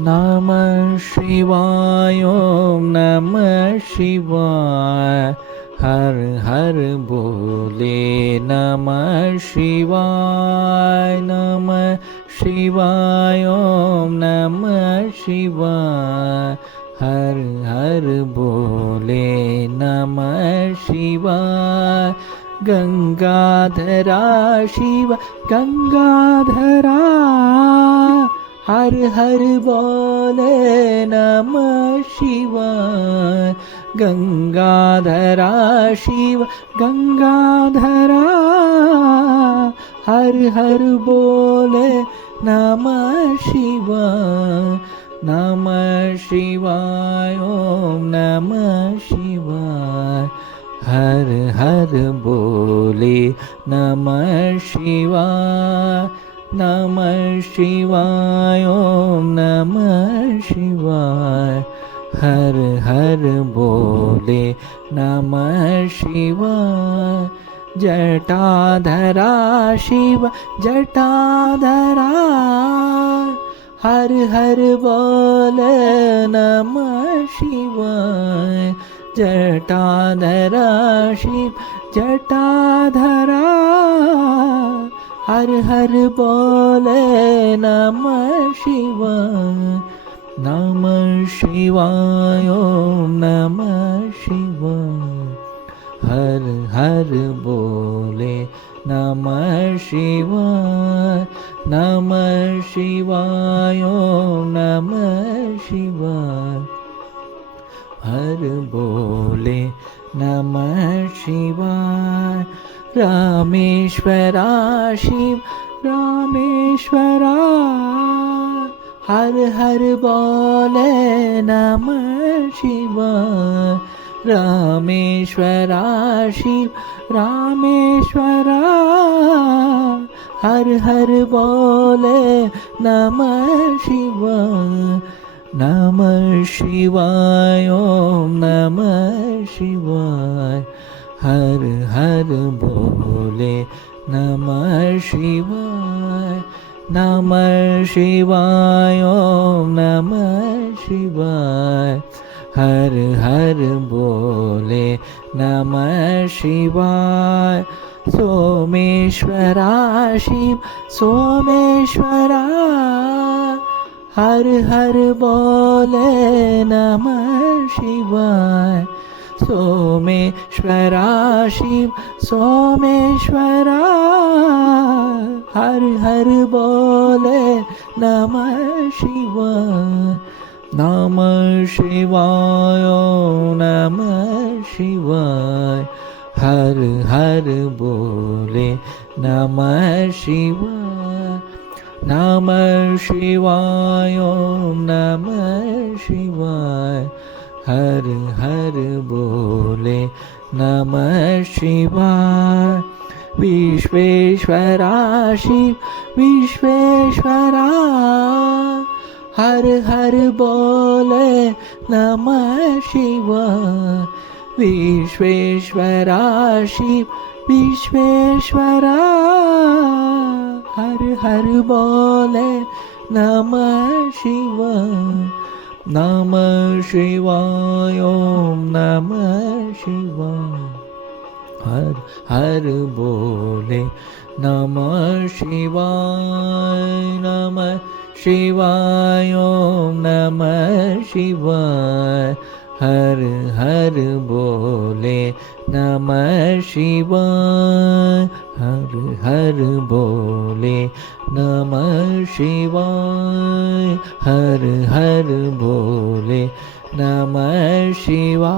नमः शिवाय ॐ नमः शिवाय हर हर बोले नमः शिवाय नमः शिवाय ॐ नमः शिवाय हर हर बोले नमः शिवाय गंगाधरा शिव गंगाधरा हर हर बोले नमः शिवाय गंगाधरा शिव गंगाधरा हर हर बोले नमः शिवाय नमः शिवाय ॐ नमः शिवाय हर हर बोले नमः शिवाय नमः शिवाय ॐ नमः शिवाय हर हर बोले नमः शिवाय जटाधरा शिव जटाधरा हर हर बोले नमः शिवाय जटाधरा शिव जटाधरा हर हर बोले नमः शिवाय नमः शिवाय ॐ नमः शिवाय हर हर बोले नमः शिवाय नमः शिवाय ॐ नमः शिवाय हर बोले नमः शिवाय रामेश्वरा शिव रामेश्वरा हर हर बोले नमः शिवाय रामेश्वरा शिव रामेश्वरा हर हर बोले नमः शिवाय नमः शिवाय ॐ नमः शिवाय हर हर बोले नमः शिवाय नमः शिवाय ॐ नमः शिवाय हर हर बोले नमः शिवाय सोमेश्वरा शिव सोमेश्वरा हर हर बोले नमः शिवाय सोमेश्वरा शिव सोमेश्वरा हर हर बोले नमः शिवाय नमः शिवाय नमः शिवाय हर हर बोले नमः शिवाय नमः शिवाय नमः शिवाय हर हर बोले नमः शिवाय विश्वेश्वरा शिव विश्वेश्वरा हर हर बोले नमः शिवाय विश्वेश्वरा शिव विश्वेश्वरा हर हर बोले नमः शिवाय नमः शिवाय ॐ नमः शिवाय हर हर बोले नमः शिवाय नमः शिवाय ॐ नमः शिवाय हर हर बोले नमः शिवाय हर हर बोले नमः शिवाय हर हर बोले नमः शिवाय।